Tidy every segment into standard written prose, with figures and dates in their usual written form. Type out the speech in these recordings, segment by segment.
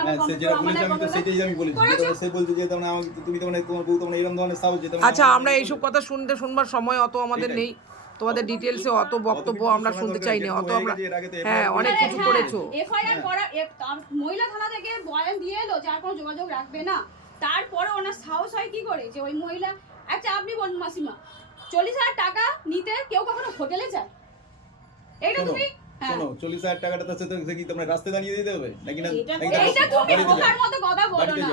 নামে কমপ্লেন করো, আমার নামে কমপ্লেন সেটাই আমি বলেছি, সে বলছে যে তোমরা আমাকে তুমি তো মানে তোমার বউ তোমরা এরকম ধরনের সাহস যেতে আচ্ছা, আমরা এইসব কথা শুনবার সময় অত আমাদের নেই, তোমাদের ডিটেলসে অত বক্তব্য আমরা শুনতে চাই না, অত আমরা হ্যাঁ অনেক কিছু করেছো। এফআইআর করা মহিলা থানা থেকে বয়ান দিয়ে এলো যে আর কোনো যোগাযোগ রাখবে না, তারপরে ওনার সাহস হয় কি করে যে ওই মহিলা, আচ্ছা আপনি বলুন মাসিমা 40,000 টাকা নিতে কেউ কখনো হোটেলে যায়? এটা তুমি শোনো 40,000 টাকাটা তো সে কি তোমরা রাস্তায় দাঁড়িয়ে দিতে হবে নাকি? না এইটা তুমি বোকার মতো কথা বলো না,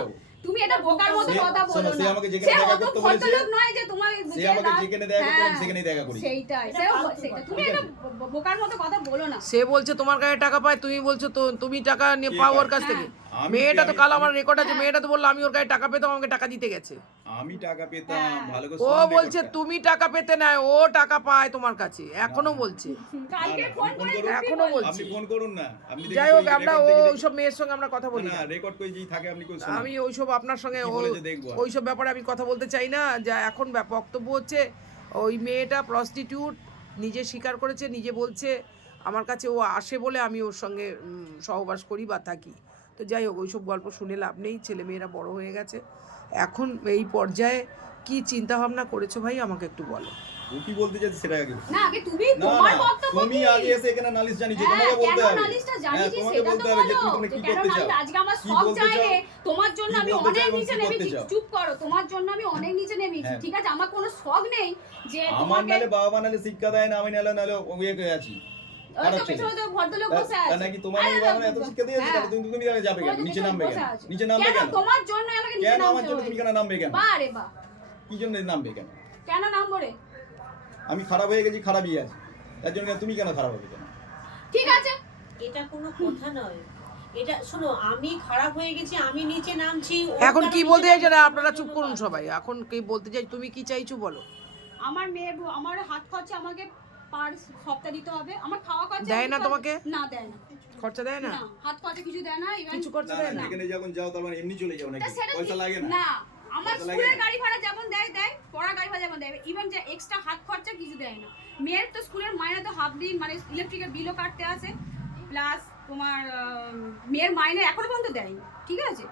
তুমি এটা বোকার মতো কথা বলো না। সে আমাকে যেখানে দেখা করতে বলেছে, লোক নয় যে তোমার সে আমাকে যেখানে দেখা করতে বলেছে সেখানেই দেখা করি। সেইটাই সেটা তুমি এটা বোকার মতো কথা বলো না। সে বলছে তোমার কাছে টাকা পায়, তুমি বলছো তো তুমি টাকা নিয়ে পাও ওর কাছ থেকে। মেয়েটা তো কাল আমার রেকর্ড আছে, মেয়েটা তো বললো আমি ওর কাছে টাকা পেতাম, আমাকে টাকা দিতে গেছে। আমি টাকা পেতাম ভালো করে ও বলছে তুমি টাকা পেতে নাই, ও টাকা পায় তোমার কাছে, এখনো বলছে, কালকে ফোন করে এখনো বলছে। আপনি ফোন করুন না, আপনি যাই হোক, আমরা ওইসব মেয়ের সঙ্গে আমরা কথা বলি না, না, রেকর্ড করে যেই থাকে আপনি কই শুনুন। আমি ওইসব আপনার সঙ্গে দেখবো ওইসব ব্যাপারে আমি কথা বলতে চাই না। যা এখন বক্তব্য হচ্ছে ওই মেয়েটা প্রস্টিটিউট, নিজে স্বীকার করেছে, নিজে বলছে আমার কাছে ও আসে বলে আমি ওর সঙ্গে সহবাস করি বা থাকি। তো যাই হোক, ওইসব গল্প শুনে লাভ নেই, ছেলেমেয়েরা বড় হয়ে গেছে। এখন এই পর্যায়ে কি চিন্তা ভাবনা করেছো ভাই আমাকে একটু বলো। ও কি বলতে চাইছে সেটা আগে না, আগে তুমি তোমার বক্তব্য তুমি আগে এসে এখানে নালিশ জানিছো, তোমাকে বলতে হবে। কেন নালিশটা জানিছি তোমাকে সেটা বলতে তো হবে যে বলো। তুমি কি কেন করতে চাও, নালিশ? আজকে আমার সব চাইলে তোমার জন্য আমি অনেক নিচে নেমেছি। চুপ করো, তোমার জন্য আমি অনেক নিচে নেমেছি, ঠিক আছে? আমার কোনো শখ নেই যে আমার তোমাকে নালে বাবা নালে শিক্ষা দেয় না, আমি নালে ওই হয়ে আছি। ওই তো পেছনে তো ভদ্রলোক বসে আছে। নাকি তোমার বাবা এত শিক্ষা দিয়েছে তাহলে তুমি যাবে কেন? নিচে নামবে কেন? নিচে নামবে কেন? তোমার জন্য আমাকে নিচে কেন নামতে আমার জন্য হবে? তুমি কেন নামবে কেন? বারে বা কি জন্য নামবে কেন? কেন নামবো রে? আমি খারাপ হয়ে গেছি, খারাপই আছি, তার জন্য তুমি কেন খারাপ হবে কেন? ঠিক আছে, এটা কোনো কথা নয়। এটা শোনো, আমি খারাপ হয়ে গেছি, আমি নিচে নামছি। এখন কি বলতে চাইছো না? আপনারা চুপ করুন সবাই। এখন কি বলতে চাই, তুমি কি চাইছো বলো। আমার মেয়ে আমার হাত খরচা আমাকে পার সপ্তাহে দিতে হবে। আমার খাওয়া খরচা দেয় না তোমাকে? না, দেয় না। খরচা দেয় না? না, হাত খরচা কিছু দেয় না। ইভেন কিছু খরচা দেয় না? এখানে যখন যাও তখন এমনি চলে যাও নাকি? পয়সা লাগে না? না, আমার স্কুলের গাড়ি ভাড়া যেমন দেয় পড়া গাড়ি ভাড়া যেমন দেয়, ইভেন যে এক্সট্রা হাত খরচা কিছু দেয় না। মেয়ের তো স্কুলের মাইনে তো হাফ দিন, মানে ইলেকট্রিকের বিলও কাটতে আছে, প্লাস তোমার মেয়ের মাইনে এখনো পর্যন্ত দেয়নি, ঠিক আছে?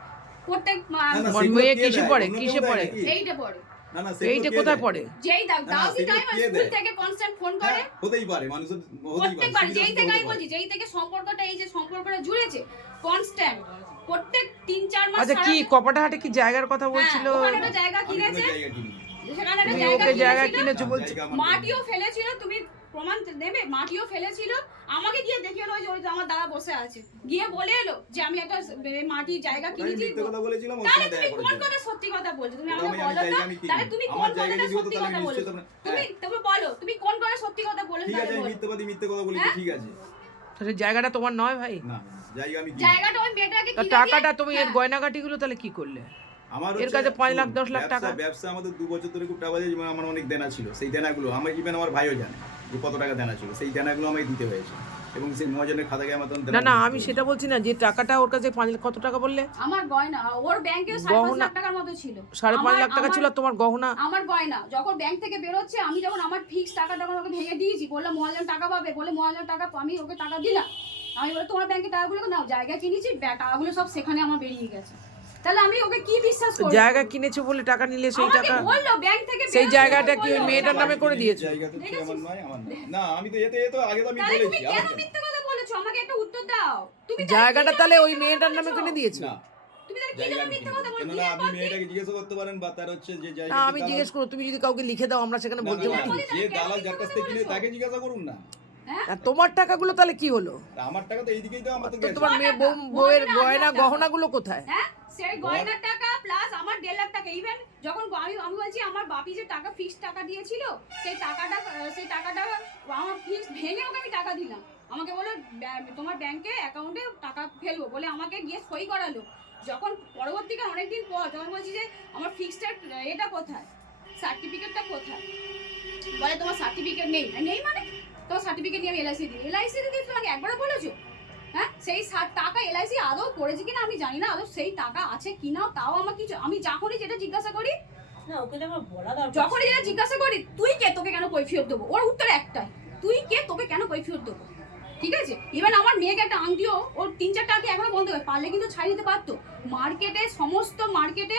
প্রত্যেক মেয়ে কিসে পড়ে, কিসে পড়ে? এইটা পড়ে। না না, এইটা কোথায় পড়ে? যেই দাও টাইম স্কুল থেকে কনস্ট্যান্ট ফোন করে, হতেই পারে মানুষের, প্রত্যেকবার যেই থেকে আমি বলছি, যেই থেকে সম্পর্কটা এই যে সম্পর্কটা জুড়েছে কনস্ট্যান্ট প্রত্যেক 3-4 মাস। আচ্ছা, কি কপাটাহাটে কি জায়গার কথা বলছিল? ওখানে একটা জায়গা কিনেছে, সেখানে একটা জায়গা কিনেছিল, কিনেছো বলছো, মাটিও ফেলেছিল, তুমি প্রমাণ দেবে? মাটিও ফেলেছিল, আমাকে গিয়ে দেখিয়ে এলো যে ওই যে আমার দাদা বসে আছে, গিয়ে বলে এলো যে আমি একটা মাটির জায়গা কিনেছি। তাহলে তুমি কোন কথা সত্যি কথা বলছো? তুমি আমাকে বলো তো, তাহলে তুমি কোন কথাটা সত্যি কথা বলছো? তুমি বলো, তুমি কোন কথা সত্যি কথা বলেছো? ঠিক আছে, আমি মিথ্যে কথা বলেছি, ঠিক আছে। তাহলে জায়গাটা তোমার নয় ভাই? না, জায়গা আমি জায়গাটা ওই মেয়েটাকে তা কিনে টাকাটা তুমি এর গয়নাগাটিগুলো তাহলে কি করলে? আমার এর কাছে 5 লাখ 10 লাখ টাকা ব্যবসা আমাদের 2 বছর ধরে খুব টাকা যায়, আমার অনেক দেনা ছিল, সেই দেনাগুলো আমার ইভেন আমার ভাইও জানে যে কত টাকা দেনা ছিল, সেই দেনাগুলো আমাকে দিতে হয়েছে, এবং সেই মহাজনের খাতাকে আমার তখন না না, আমি সেটা বলছি না, যে টাকাটা ওর কাছে 5 লাখ কত টাকা বললে? আমার গয়না ওর ব্যাংকে 5.5 লাখ টাকার মতো ছিল। 5.5 লাখ টাকা ছিল তোমার গহনা? আমার গয়না যখন ব্যাংক থেকে বেরোচ্ছে, আমি যখন আমার ফিক্স টাকা তখন ওকে ভেঙে দিয়েছি, বললাম মহাজন টাকা পাবে, বলে মহাজন টাকা, আমি ওকে টাকা দিলাম। আমি বলে তোমার ব্যাংকে টাকাগুলো নাও, জায়গা কিনেছি, টাকাগুলো সব সেখানে আমার বেরিয়ে গেছে। তাহলে আমি ওকে কি বিশ্বাস করব? জায়গা কিনেছো বলে টাকা নিলে, সেই টাকা বললো ব্যাংক থেকে সেই জায়গাটা কি ওই মেয়েটার নামে করে দিয়েছো? জায়গা তো আমার নয়, আমার না, আমি তো এতে আগে তো আমি তাহলে তুমি বলেছি। কেন মিথ্যা কথা বলেছো? আমাকে একটা উত্তর দাও। তুমি জায়গাটা তাহলে ওই মেয়েটার নামে কিনে দিয়েছো? না, তুমি তাহলে কি জন্য মিথ্যা কথা বলছো? না, আপনি মেয়েটাকে জিজ্ঞেস করতে পারেন, বা তার হচ্ছে যে জায়গা, না, আমি জিজ্ঞেস করব, তুমি যদি কাউকে লিখে দাও আমরা সেখানে বলতে পারি। যে দালাল যার কাছ থেকে কিনে তাকে জিজ্ঞাসা করুন না। আর তোমার টাকাগুলো তাহলে কি হলো? আমার টাকা তো এইদিকেই তো আমার তো তো গেছে। তোমার মেয়ে বউয়ের গয়না গহনাগুলো কোথায়? হ্যাঁ, সেই গয়নার টাকা প্লাস আমার 1.5 লাখ টাকা। ইভেন যখন আমি বলছি আমার বাপি যে টাকা ফিক্স টাকা দিয়েছিল, সেই টাকাটা আমার ফিক্স ভেঙে ওকে আমি টাকা দিলাম। আমাকে বলে তোমার ব্যাংকে অ্যাকাউন্টে টাকা ফেলবো বলে আমাকে গিয়ে সই করালো। যখন পরবর্তীকাল অনেকদিন পর যখন বলছি যে আমার ফিক্সড এটা কোথায়, সার্টিফিকেটটা কোথায়, বলে তোমার সার্টিফিকেট নেই। নেই মানে তোমার সার্টিফিকেট নিয়ে আমি এলআইসি দিই। এলআইসি দিতে তোমাকে একবারও বলেছো? হ্যাঁ, সেই টাকা এলআইসি আদৌ করেছে কিনা আমি জানি না, আদৌ সেই টাকা আছে কিনা তাও আমার কিছু, আমি যখনই যেটা জিজ্ঞাসা করি, না ওকে তো আমার বলা দরকার, যখনই যেটা জিজ্ঞাসা করি তুই কে, তোকে কেন কৈফিয়ত দেবো, ওর উত্তর একটাই, তুই কে, তোকে কেন কৈফিয়ত দেবো। ঠিক আছে, ইভেন আমার মেয়েকে একটা আংটিও ওর 3-4 টাকা এখনো বন্ধ করে পারলে কিন্তু ছাড়িয়ে দিতে পারতো। মার্কেটে সমস্ত মার্কেটে